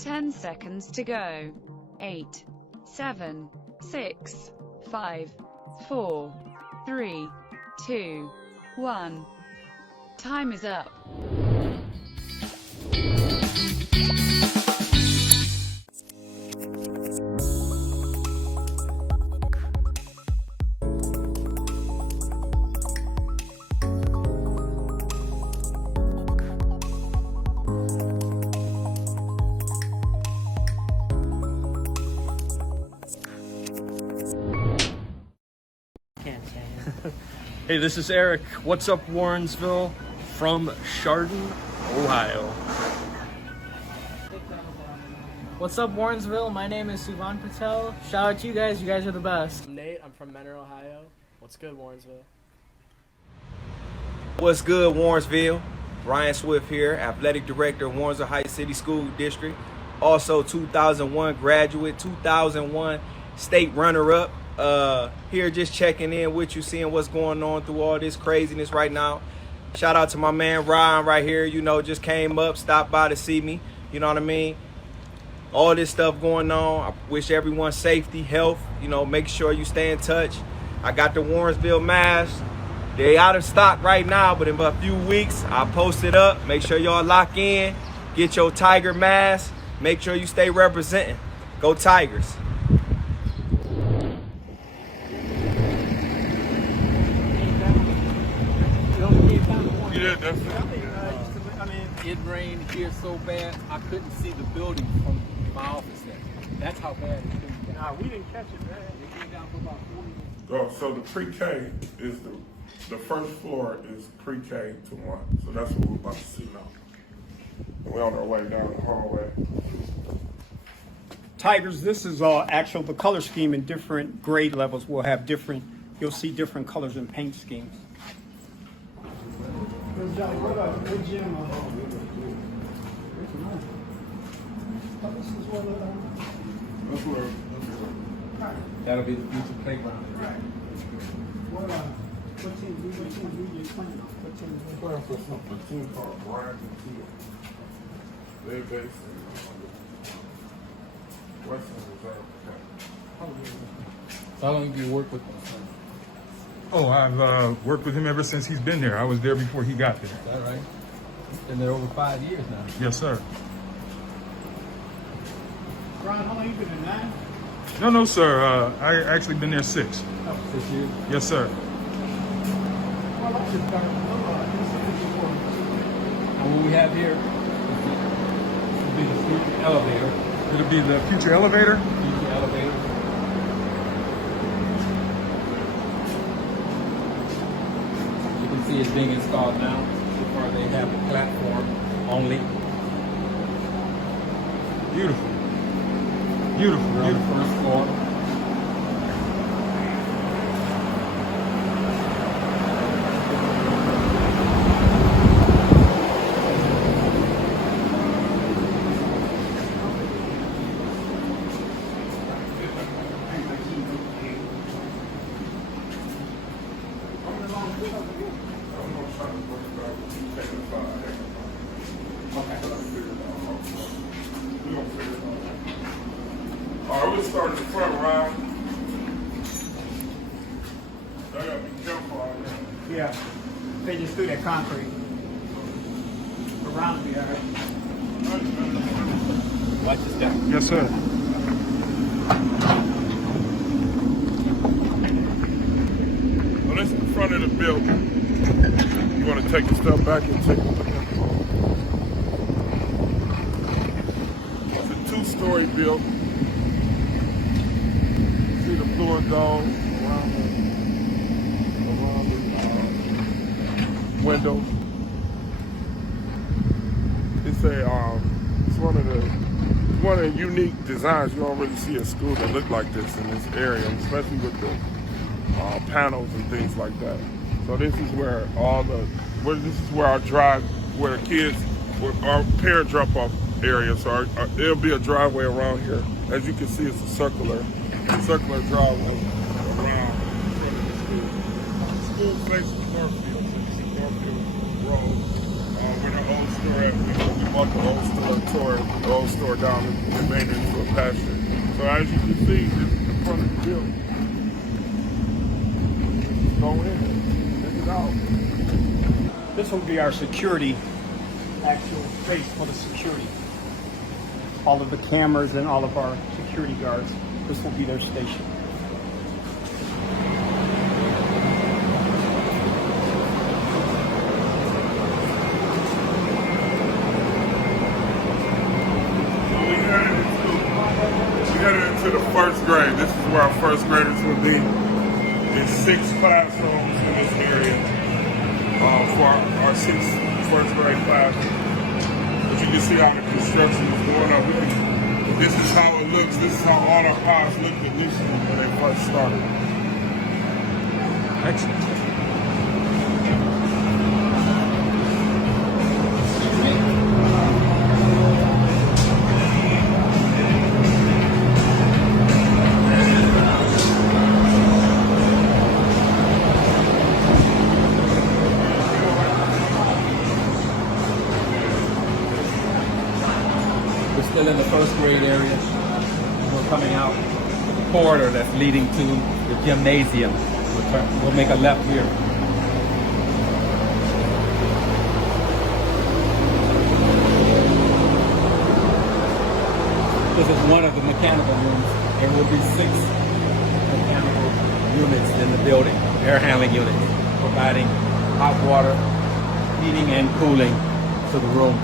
10 seconds to go. 8, 7, 6, 5, 4, 3, 2, 1. Time is up. Hey, this is Eric. What's up, Warrensville? From Chardon, Ohio. What's up, Warrensville? My name is Suvan Patel. Shout out to you guys. You guys are the best. I'm Nate. I'm from Mentor, Ohio. What's good, Warrensville? What's good, Warrensville? Brian Swift here, Athletic Director of Warrensville Heights City School District. Also 2001 graduate, 2001 state runner-up. Here just checking in with you, seeing what's going on through all this craziness right now. Shout out to my man Ryan right here, you know, just came up, stopped by to see me, you know what I mean? All this stuff going on. I wish everyone safety, health, you know, make sure you stay in touch. I got the Warrensville mask. They out of stock right now, but in a few weeks, I'll post it up. Make sure y'all lock in, get your Tiger mask. Make sure you stay representing. Go Tigers. Yeah, definitely. It rained here so bad I couldn't see the building from my office there. That's how bad it came down. Nah, we didn't catch it, man. It came down for about 40 minutes. So the pre-K is the first floor is pre-K to 1. So that's what we're about to see now. And we're on our way down the hallway. Tigers, this is actual, the color scheme in different grade levels will have different, you'll see different colors and paint schemes. That'll be the future playground. What team do you play on? We're playing for a team called Warrensville. They're based in Western Reserve. So how long do you work with them? Oh, I've worked with him ever since he's been there. I was there before he got there. Is that right? Been there over 5 years now. Yes, sir. Brian, how long you been in 9? No, sir. I actually been there 6. 6 years? Yes, sir. Well, that's just better. And what we have here will be the future elevator. It'll be the future elevator. Future elevator. You can see it's being installed now. So far they have a platform only. Beautiful. Beautiful. We're on the first floor. All right, we'll start in the front round. I gotta be careful out there. Yeah. They just threw that concrete around me, all right? Watch your step. Yes, sir. Well, this is the front of the building. You want to take a step back and take a look at it. It's a 2-story building. See the fluid dome around the windows. It's one of the unique designs. You don't really see a school that look like this in this area, especially with the panels and things like that. So this is where where kids, our parent drop-off area. So there'll be a driveway around here. As you can see, it's a circular driveway around in front of the school. The school faces Northfield, so you see Northfield Road. where the old store at. We bought the old store, tore the old store down and made it into a pasture. So as you can see, this is the front of the building. Go in, check it out. This will be our security, actual space for the security. All of the cameras and all of our security guards, this will be their station. To the first grade. This is where our first graders will be. There's 6 classrooms in this area for our 6 first grade classes. As you can see how the construction is going up. This is how it looks. This is how all our cars looked initially when they first started. Excellent. We're still in the first grade area. We're coming out the corridor that's leading to the gymnasium. We'll make a left here. This is one of the mechanical rooms. There will be 6 mechanical units in the building, air handling units, providing hot water, heating and cooling to the room.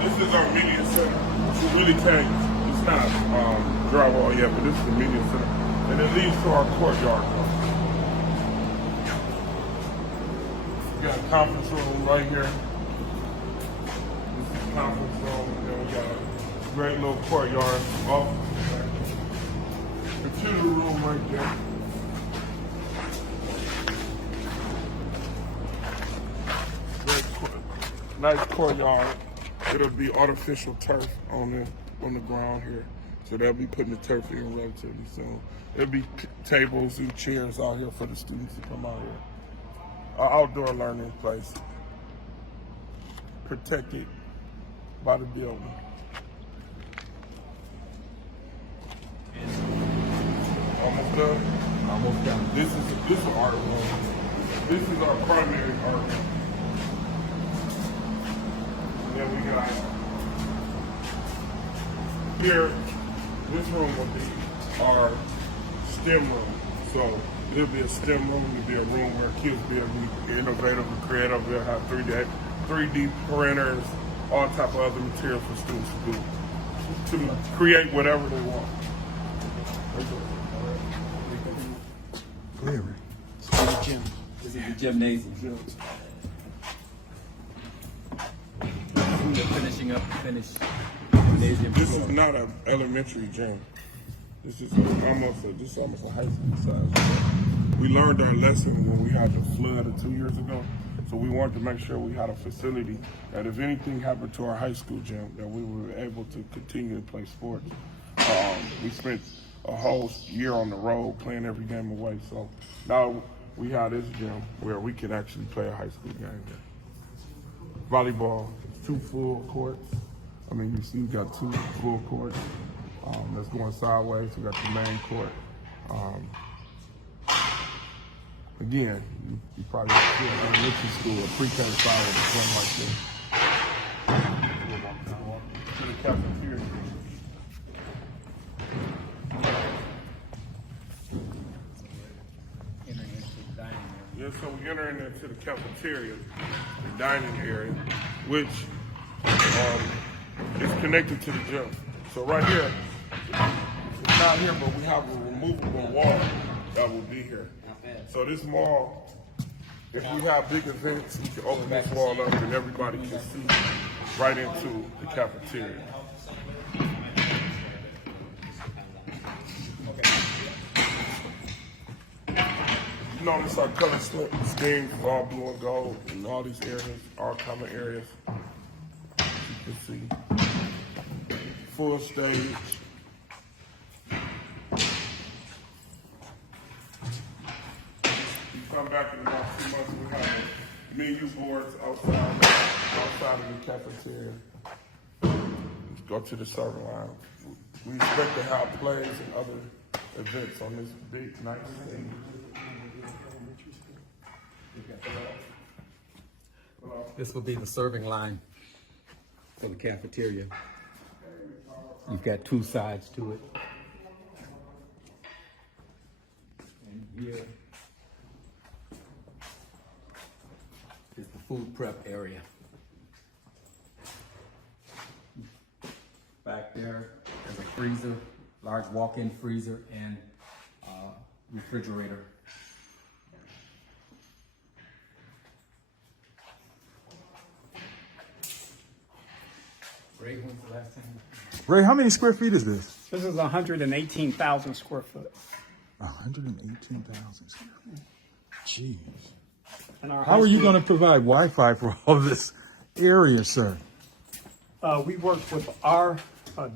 This is our media center. It's really tank. It's not drywall yet, but this is the media center. And it leads to our courtyard. We got a conference room right here. This is the conference room, and then we got a great little courtyard off. Computer room right there. Nice courtyard. It'll be artificial turf on the ground here. So they'll be putting the turf in relatively soon. There'll be tables and chairs out here for the students to come out here. Our outdoor learning place. Protected by the building. Almost done? Almost done. This is art room. This is our primary art room. Then we got here, this room will be our STEM room. So it'll be a STEM room, it'll be a room where kids will be able to be innovative and creative. They'll have 3D printers, all type of other materials for students to create whatever they want. Clear. This is the gymnasium. We're finishing up the finished gymnasium. This is not an elementary gym. This is almost a high school size. We learned our lesson when we had the flood 2 years ago. So we wanted to make sure we had a facility that if anything happened to our high school gym, that we were able to continue to play sports. We spent a whole year on the road playing every game away. So now we have this gym where we can actually play a high school game. Volleyball, 2 full courts. I mean, you see we got 2 full courts that's going sideways. We got the main court. Again, you probably see in elementary school, a pre-K style with a swing like this. To the cafeteria. Yeah, so we enter into the cafeteria, the dining area, which is connected to the gym. So right here, it's not here, but we have a removable wall that will be here. So this wall, if we have big events, we can open this wall up and everybody can see right into the cafeteria. You notice our color schemes is all blue and gold in all these areas, all common areas. You can see full stage. come back in about 2 months, we have menu boards outside of the cafeteria. Go to the serving line. We expect to have plays and other events on this big night stage. This will be the serving line for the cafeteria. You've got two sides to it. And here is the food prep area. Back there is a freezer, large walk-in freezer and refrigerator. Ray, when's the last time? Ray, how many square feet is this? This is 118,000 square foot. 118,000 square feet. Jeez. And our How are you going to provide Wi-Fi for all of this area, sir? We work with our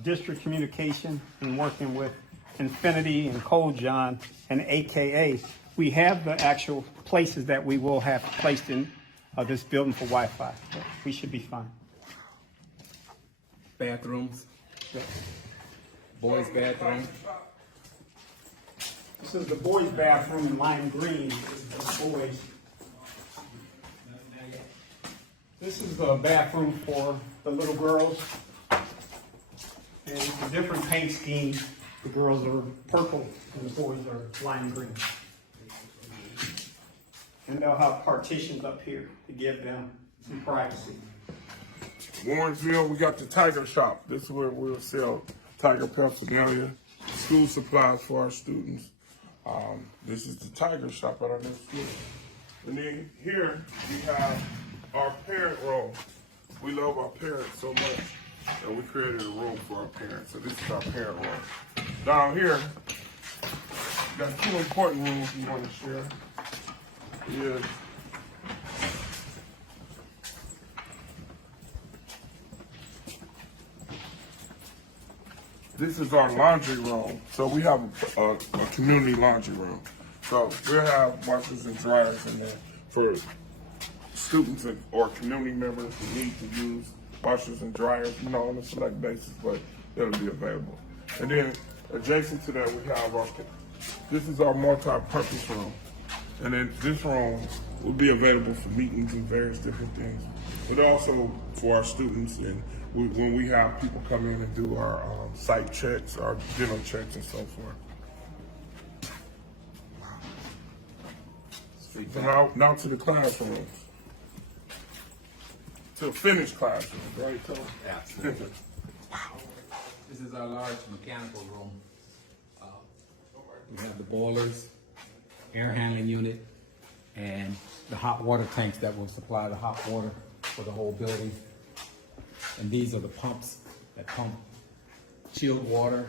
district communication and working with Infinity and Cold John and AKA. We have the actual places that we will have placed in this building for Wi-Fi. We should be fine. Bathrooms, boys' bathroom. This is the boys' bathroom in lime green. This is the boys. This is the bathroom for the little girls. And it's a different paint scheme. The girls are purple and the boys are lime green. And they'll have partitions up here to give them some privacy. Warrensville, we got the Tiger Shop. This is where we'll sell Tiger paraphernalia, school supplies for our students. This is the Tiger Shop at our next school. And then here we have our parent room. We love our parents so much that we created a room for our parents. So this is our parent room. Down here, we got two important rooms we want to share. Is this is our laundry room. So we have a community laundry room. So we'll have washers and dryers in there for students or community members who need to use washers and dryers, on a select basis, but it'll be available. And then adjacent to that, we have this is our multi-purpose room. And then this room will be available for meetings and various different things, but also for our students and when we have people come in and do our site checks, our dental checks and so forth. So now to the classrooms. To the finished classrooms, right, Tom? Absolutely. Wow. This is our large mechanical room. We have the boilers, air handling unit, and the hot water tanks that will supply the hot water for the whole building. And these are the pumps that pump chilled water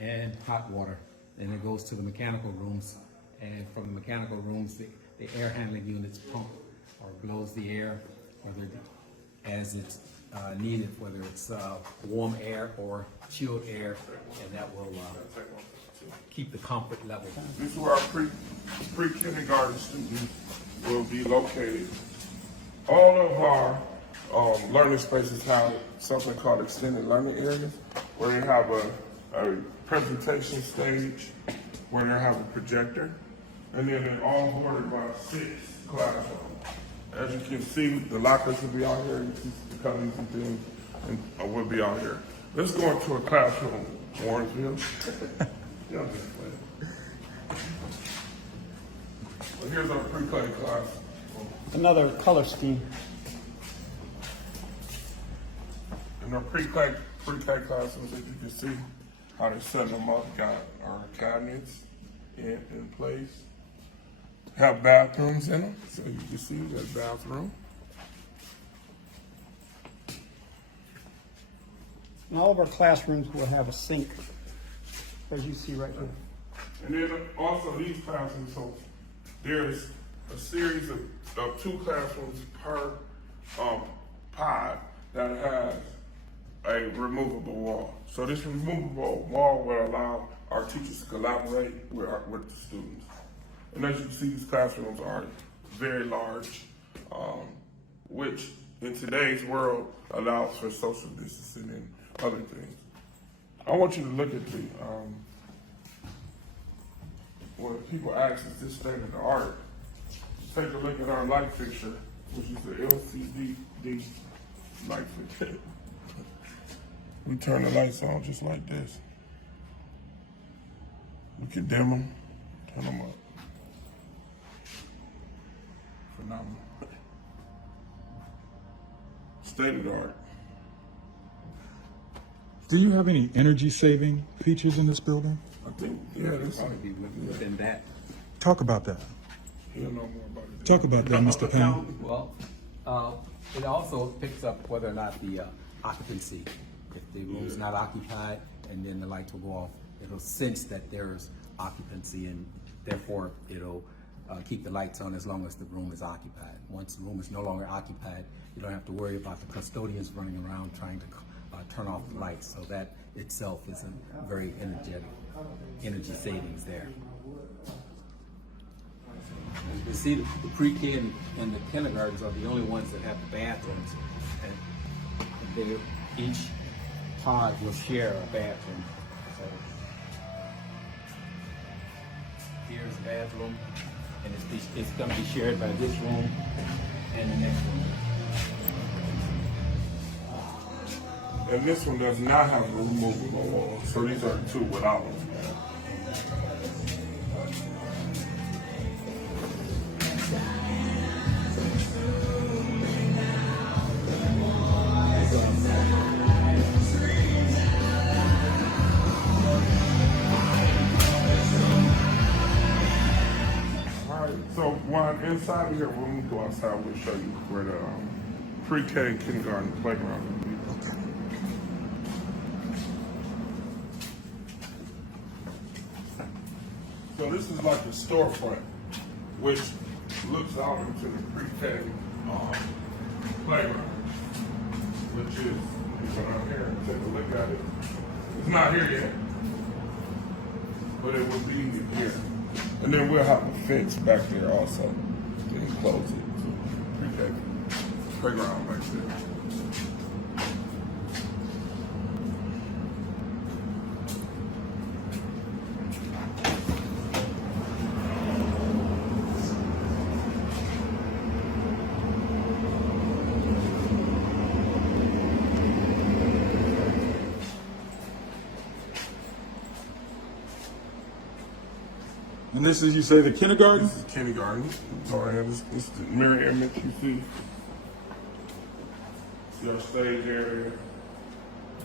and hot water. And it goes to the mechanical rooms. And from the mechanical rooms, the air handling units pump or blows the air, whether as it's needed, whether it's warm air or chilled air, and that will keep the comfort level. This is where our pre-kindergarten students will be located. All of our learning spaces have something called extended learning areas, where they have a presentation stage, where they have a projector, and then they're all bordered by 6 classrooms. As you can see, the lockers will be out here, you can see the colors and things, and we'll be out here. Let's go into a classroom, Warrensville. Yeah, well, here's our pre-K class. Another color scheme. In our pre-K classrooms, as you can see, how they're setting them up, got our cabinets in place. Have bathrooms in them, so you can see that bathroom. And all of our classrooms will have a sink, as you see right here. And then also these classrooms, so there's a series of 2 classrooms per pod that has a removable wall. So this removable wall will allow our teachers to collaborate with the students. And as you can see, these classrooms are very large, which in today's world allows for social distancing and other things. I want you to look at the, when people ask, is this state of the art? Take a look at our light fixture, which is the LCD light fixture. We turn the lights on just like this. We can dim them, turn them up. Phenomenal. State of the art. Do you have any energy saving features in this building? I think, yeah, that's Probably be within that. Talk about that. he'll know more about it. Talk about that, Mr. Payne. Well, it also picks up whether or not the occupancy, if the room's not occupied and then the lights will go off, it'll sense that there's occupancy and therefore it'll keep the lights on as long as the room is occupied. Once the room is no longer occupied, you don't have to worry about the custodians running around trying to turn off the lights. So that itself is a very energy savings there. You see, the pre-K and the kindergartens are the only ones that have the bathrooms, and each pod will share a bathroom. So here's the bathroom, and it's going to be shared by this room and the next room. And this one does not have a removable wall, so these are two without them. So Juan, inside of here, when we go outside, we'll show you where the pre-K and kindergarten playground will be. So this is like a storefront, which looks out into the pre-K playground, which is, you go down here and take a look at it. It's not here yet, but it will be here. And then we'll have a fence back there also to enclose it. So pre-K playground back there. And this is, you say, the kindergarten? This is kindergarten. Go ahead. This is the mirror image you see. See our stage area.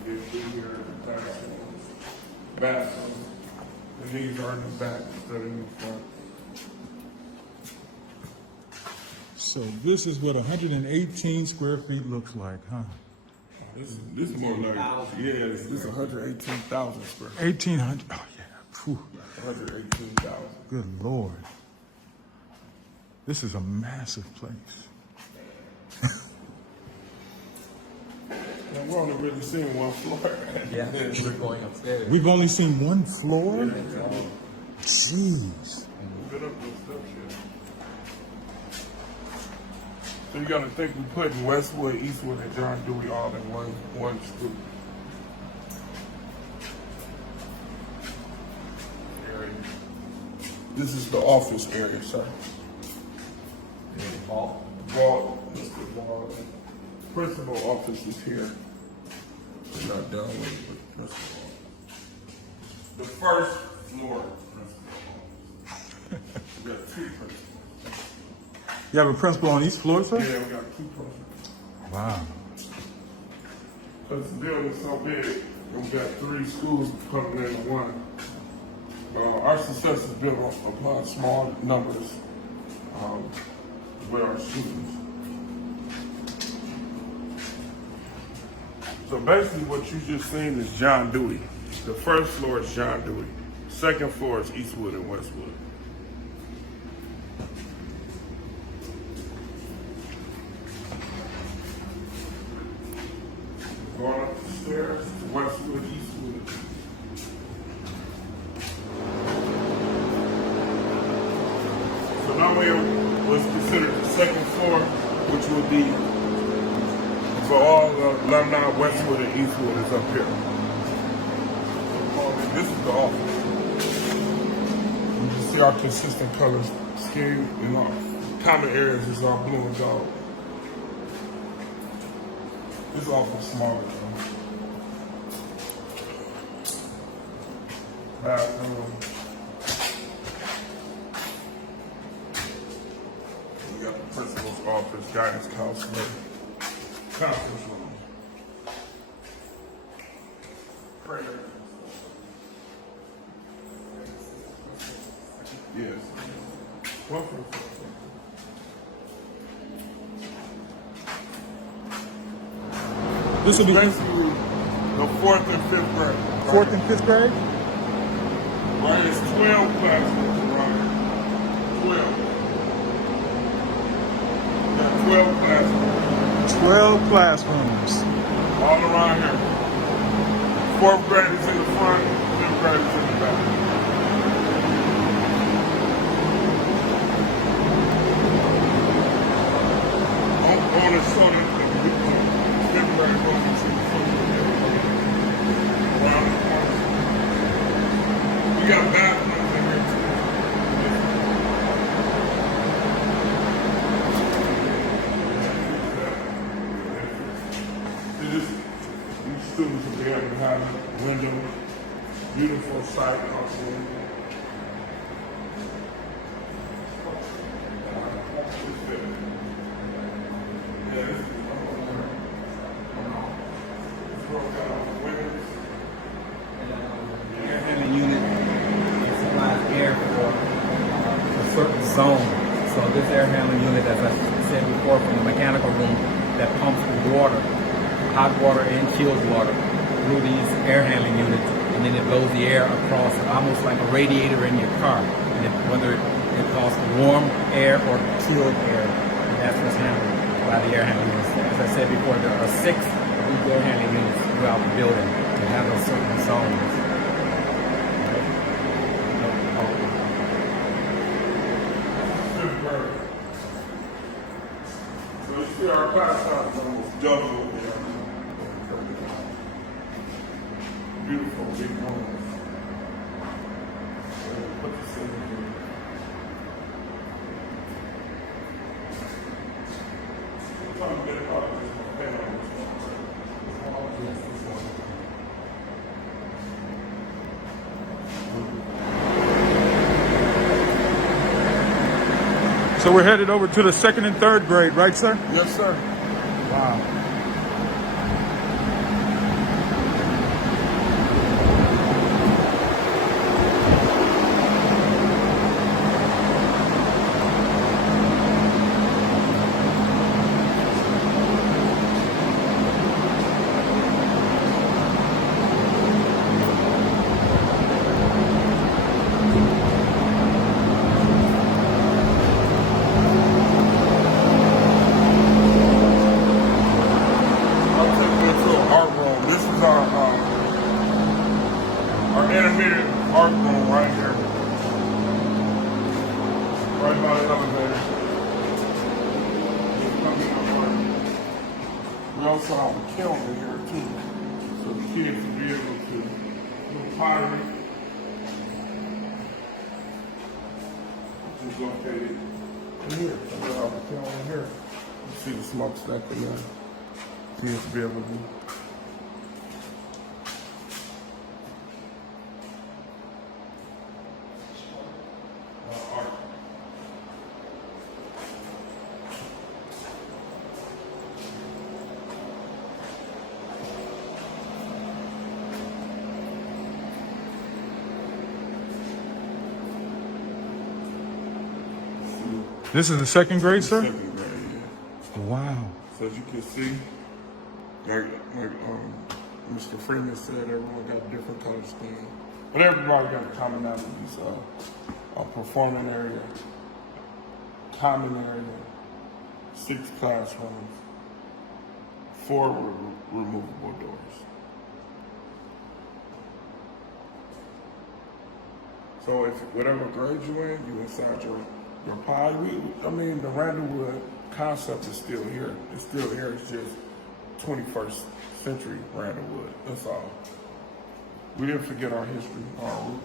Get through here, the classrooms, bathrooms. And these are in the back instead of in the front. So this is what 118 square feet looks like, huh? This is more like, this is 118,000 square feet. 1,800, oh yeah. Phew. 118,000. Good Lord. This is a massive place. And we've only really seen one floor. Yeah, we're going upstairs. We've only seen one floor? Jeez. Been up those steps yet. So you gotta think we putting Westwood, Eastwood, and John Dewey all in one school. This is the office area, sir. Paul? Mr. Ball. Principal office is here. We're not done with it, but principal office. The first floor principal office. We got two principals. You have a principal on each floor, sir? Yeah, we got two principals. Wow. Because the building's so big, we got 3 schools coming into one. Our success is built upon small numbers with our students. So basically what you just seen is John Dewey. The first floor is John Dewey. Second floor is Eastwood and Westwood. Going up the stairs to Westwood, Eastwood. WHCSD. For all the alumni, Westwood and Eastwood is up here. This is the office. You can see our consistent color scheme and our common areas is our blue and gold. This office is smaller though. Bathroom. We got the principal's office, guidance counselor, conference room. Prayer. Yes. This will be basically the 4th and 5th grade. 4th and 5th grade? Right, it's 12 classrooms, right? 12. Yeah, 12 classrooms. 12 classrooms. All around here. 4th grade is in the front, 5th grade is in the back. On the sun, 5th grade going into the front. Around the corner. We got bathrooms in here too. These students will be able to have windows, beautiful sight outside. Air handling unit supplies air for a certain zone. So this air handling unit, as I said before, from the mechanical room, that pumps water, hot water and chilled water through these air handling units, and then it blows the air across, almost like a radiator in your car. And whether it calls for warm air or chilled air, and that's what's handled by the air handling units. As I said before, there are 6 of these air handling units throughout the building that handle certain zones. So you see our class size almost double. Beautiful big rooms. Put this in here. Trying to get it out of this panel. So we're headed over to the 2nd and 3rd grade, right, sir? Yes, sir. Wow. Our animated art room right here. Right by the elevator. We also have a kiln in here too. So the kids will be able to do pottery. Which is located in here. So we have a kiln in here. You see the smokestack in there. Kids will be able to do. This is the 2nd grade, sir? 2nd grade, yeah. Wow. So as you can see, like Mr. Freeman said, everyone got different color scheme. But everybody got commonalities. A performing area, common area, 6 classrooms, 4 removable doors. So if whatever grade you in, you inside your pie. The Randallwood concept is still here. It's still here. It's just 21st century Randallwood. That's all. We didn't forget our history, our roots.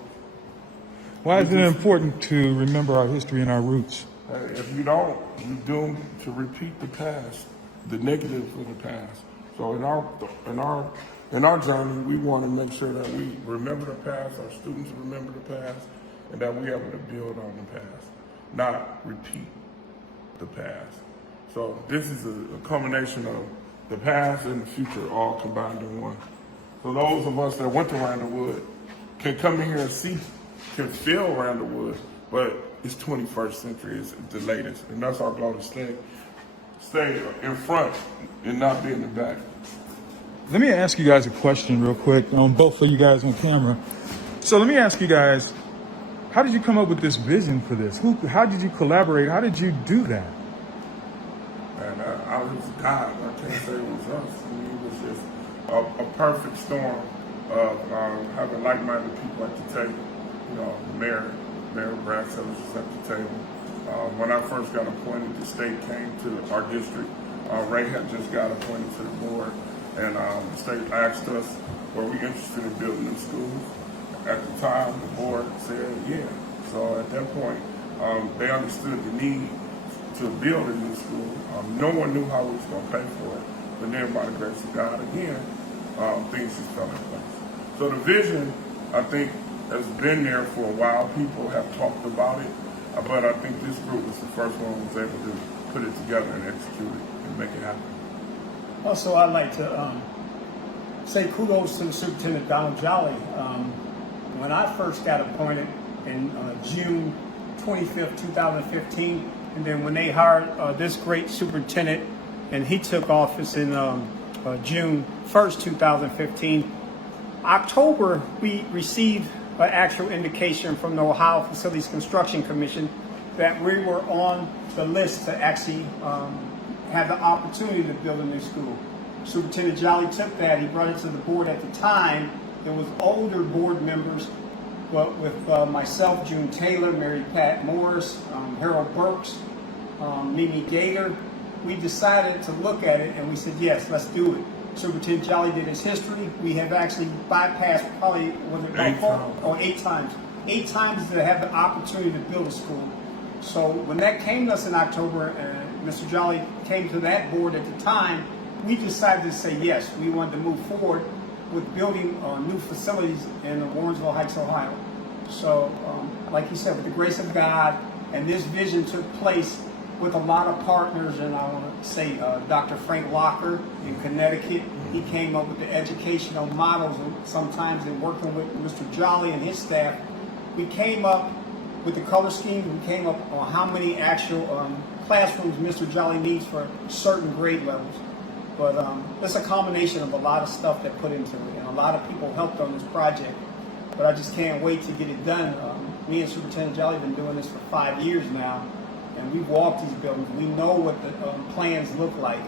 Why is it important to remember our history and our roots? If you don't, you're doomed to repeat the past, the negative of the past. So in our journey, we want to make sure that we remember the past, our students remember the past, and that we're able to build on the past, not repeat the past. So this is a combination of the past and the future all combined in one. So those of us that went to Randallwood can come in here and see, can feel Randallwood, but it's 21st century, it's the latest. And that's our goal, to stay in front and not be in the back. Let me ask you guys a question real quick, both of you guys on camera. So let me ask you guys, how did you come up with this vision for this? How did you collaborate? How did you do that? And I was God. I can't say it was us. I mean, it was just a perfect storm of having like-minded people at the table. You know, Mayor Brad Sellers was at the table. When I first got appointed, the state came to our district. Ray had just got appointed to the board, and the state asked us, were we interested in building new schools? At the time, the board said, yeah. So at that point, they understood the need to build a new school. No one knew how we was going to pay for it, but then by the grace of God, again, things just fell in place. So the vision, I think, has been there for a while. People have talked about it, but I think this group was the first one who was able to put it together and execute it and make it happen. Also, I'd like to say kudos to Superintendent Donald Jolly. When I first got appointed in June 25th, 2015, and then when they hired this great superintendent, and he took office in June 1st, 2015, October, we received an actual indication from the Ohio Facilities Construction Commission that we were on the list to actually have the opportunity to build a new school. Superintendent Jolly took that, he brought it to the board at the time. There was older board members, but with myself, June Taylor, Mary Pat Morris, Harold Burks, Mimi Gator, we decided to look at it and we said, yes, let's do it. Superintendent Jolly did his history. We have actually bypassed probably, was it about 8 times? 8 times to have the opportunity to build a school. So when that came to us in October, and Mr. Jolly came to that board at the time, we decided to say yes, we wanted to move forward with building new facilities in Warrensville Heights, Ohio. So, like you said, with the grace of God, and this vision took place with a lot of partners, and I want to say Dr. Frank Locker in Connecticut. He came up with the educational models, and sometimes in working with Mr. Jolly and his staff, we came up with the color scheme. We came up on how many actual classrooms Mr. Jolly needs for certain grade levels. But it's a combination of a lot of stuff that put into it, and a lot of people helped on this project. But I just can't wait to get it done. Me and Superintendent Jolly have been doing this for 5 years now, and we've walked these buildings. We know what the plans look like.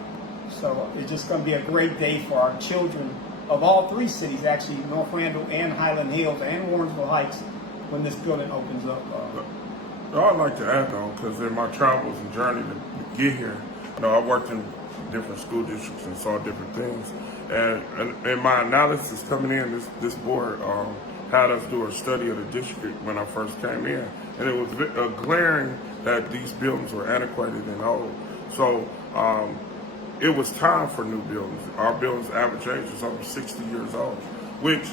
So it's just going to be a great day for our children of all 3 cities, actually, North Randall and Highland Hills and Warrensville Heights, when this building opens up. I'd like to add, though, because in my travels and journey to get here, I worked in different school districts and saw different things. And in my analysis coming in, this board had us do a study of the district when I first came in. And it was glaring that these buildings were antiquated and old. So it was time for new buildings. Our buildings' average age is over 60 years old, which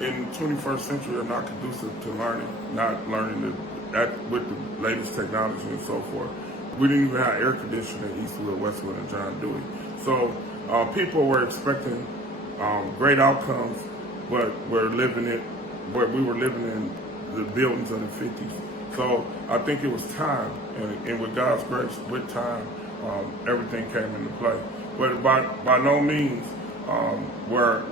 in the 21st century are not conducive to learning, not learning with the latest technology and so forth. We didn't even have air conditioning at Eastwood, Westwood, and John Dewey. So people were expecting great outcomes, but we were living in the buildings of the 50s. So I think it was time, and with God's grace, with time, everything came into play. But by no means were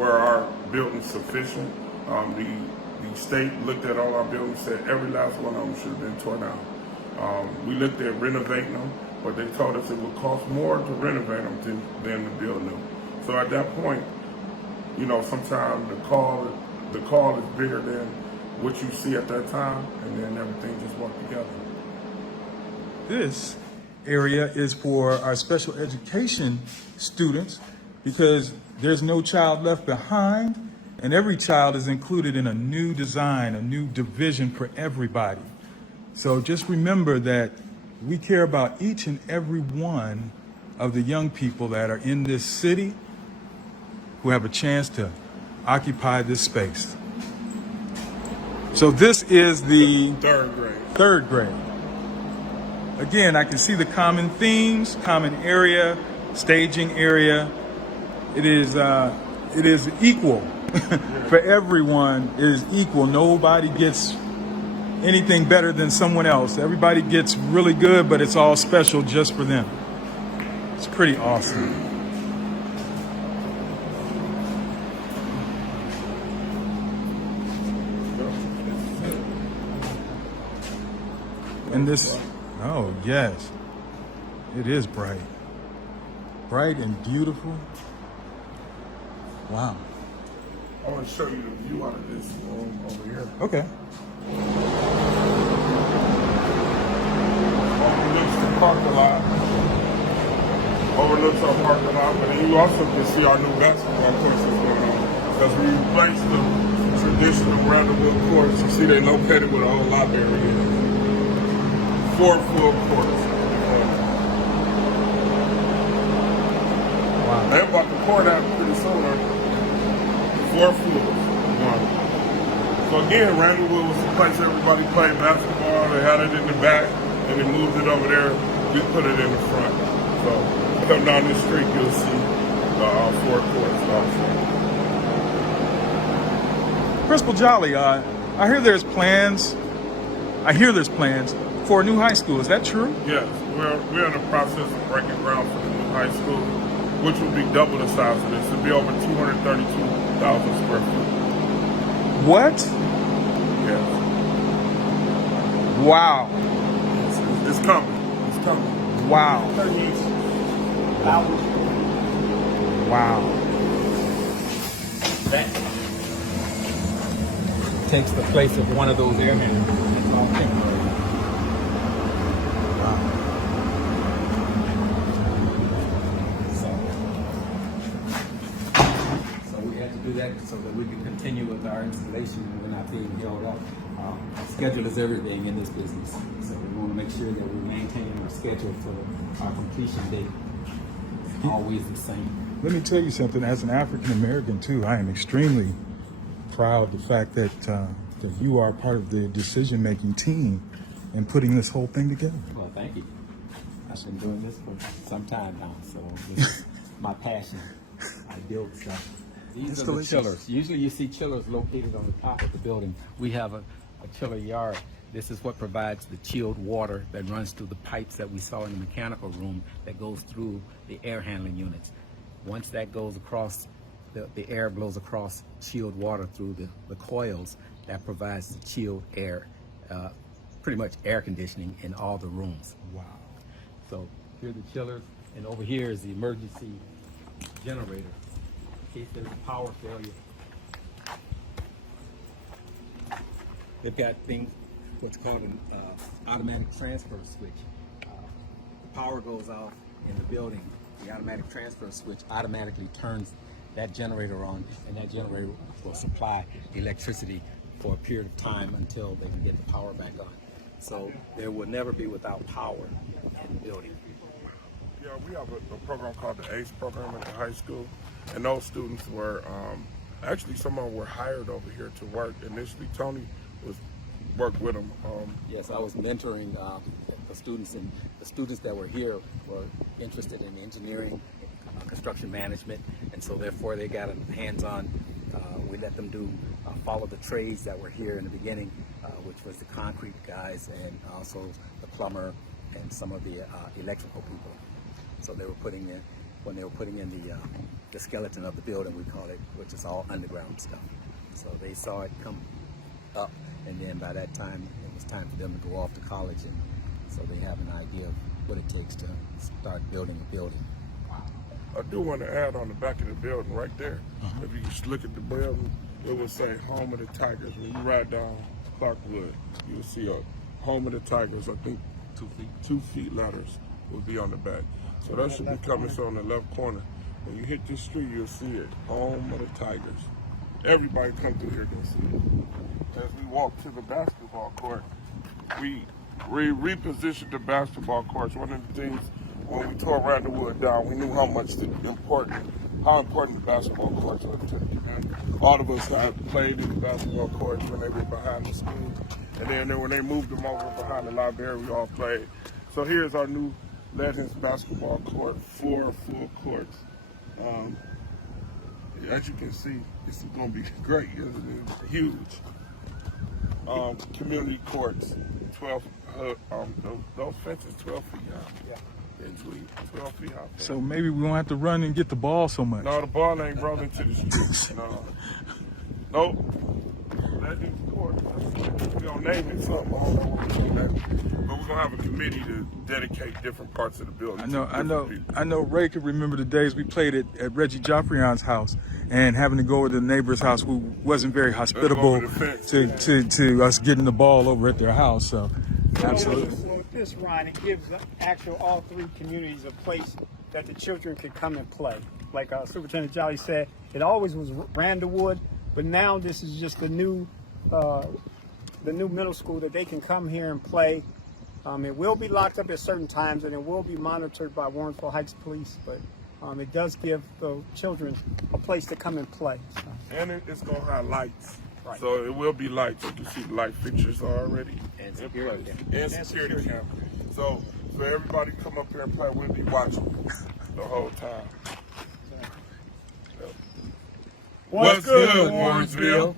our buildings sufficient. The state looked at all our buildings, said every last one of them should have been torn down. We looked at renovating them, but they told us it would cost more to renovate them than to build new. So at that point, sometimes the call is bigger than what you see at that time, and then everything just worked together. This area is for our special education students, because there's no child left behind, and every child is included in a new design, a new division for everybody. So just remember that we care about each and every one of the young people that are in this city who have a chance to occupy this space. So this is the third grade. Again, I can see the common themes, common area, staging area. It is equal. For everyone, it is equal. Nobody gets anything better than someone else. Everybody gets really good, but it's all special just for them. It's pretty awesome. And this, oh yes, it is bright. Bright and beautiful. Wow. I want to show you the view out of this room over here. Okay. Overlooks the parking lot. Overlooks our parking lot, but then you also can see our new basketball courts that's going on. Because we replaced the traditional Warrensville courts. You see they located with a whole library in it. 4 full courts. Wow. They're about to pour that pretty soon. 4 floors. So again, Randallville was the place everybody played basketball. They had it in the back, and they moved it over there. We put it in the front. So come down this street, you'll see 4 courts also. Principal Jolly, I hear there's plans. For a new high school. Is that true? Yes, we're in the process of breaking ground for the new high school, which will be double the size of this. It'll be over 232,000 square feet. What? Yes. Wow. It's coming. It's coming. Wow. Wow. That takes the place of one of those air handlers. It's all temporary. So we had to do that so that we can continue with our installation and we're not being held up. Schedule is everything in this business. So we want to make sure that we're maintaining our schedule for our completion date. It's always the same. Let me tell you something. As an African American too, I am extremely proud of the fact that that you are part of the decision-making team in putting this whole thing together. Well, thank you. I've been doing this for some time now, so this is my passion. I build stuff. These are the chillers. Usually you see chillers located on the top of the building. We have a chiller yard. This is what provides the chilled water that runs through the pipes that we saw in the mechanical room that goes through the air handling units. Once that goes across, the air blows across chilled water through the coils that provides the chilled air, pretty much air conditioning in all the rooms. Wow. So here are the chillers, and over here is the emergency generator in case there's a power failure. They've got things, what's called an automatic transfer switch. The power goes off in the building. The automatic transfer switch automatically turns that generator on, and that generator will supply electricity for a period of time until they can get the power back on. So there will never be without power in the building. Yeah, we have a program called the ACE program at the high school, and those students were, actually some of them were hired over here to work. Initially, Tony worked with them. Yes, I was mentoring the students, and the students that were here were interested in engineering, construction management, and so therefore they got a hands-on. We let them do follow the trades that were here in the beginning, which was the concrete guys and also the plumber and some of the electrical people. So they were putting in, when they were putting in the skeleton of the building, we call it, which is all underground stuff. So they saw it come up, and then by that time it was time for them to go off to college, and so they have an idea of what it takes to start building a building. I do want to add on the back of the building right there, if you just look at the building, it will say Home of the Tigers. When you ride down Clarkwood, you will see a Home of the Tigers, I think 2 feet letters will be on the back. So that should be coming so on the left corner. When you hit this street, you'll see it. Home of the Tigers. Everybody come through here can see it. As we walk to the basketball court, we repositioned the basketball courts. One of the things when we tore Randallwood down, we knew how important the basketball courts were to the community. All of us had played in the basketball courts when they were behind the school, and then when they moved them over behind the library, we all played. So here's our new Legends basketball court, 4 full courts. As you can see, this is going to be great. It's huge. Community courts, 12. Those fences 12 feet high. Yeah. 12 feet high. So maybe we won't have to run and get the ball so much. No, the ball ain't rolling to the street. No. Nope. Legends court. We're going to name it something. I don't know what we're going to name it. But we're going to have a committee to dedicate different parts of the building. I know Ray could remember the days we played at Reggie Joffrion's house and having to go over to the neighbor's house who wasn't very hospitable to us getting the ball over at their house. So, absolutely. So with this, Ryan, it gives all 3 communities a place that the children can come and play. Like Superintendent Jolly said, it always was Randallwood, but now this is just the new middle school that they can come here and play. It will be locked up at certain times, and it will be monitored by Warrensville Heights Police, but it does give the children a place to come and play. So. And it's going to have lights. Right. So it will be lights. You can see the light fixtures already. And security camera. So everybody come up here and play. We'll be watching the whole time. What's good, Warrensville?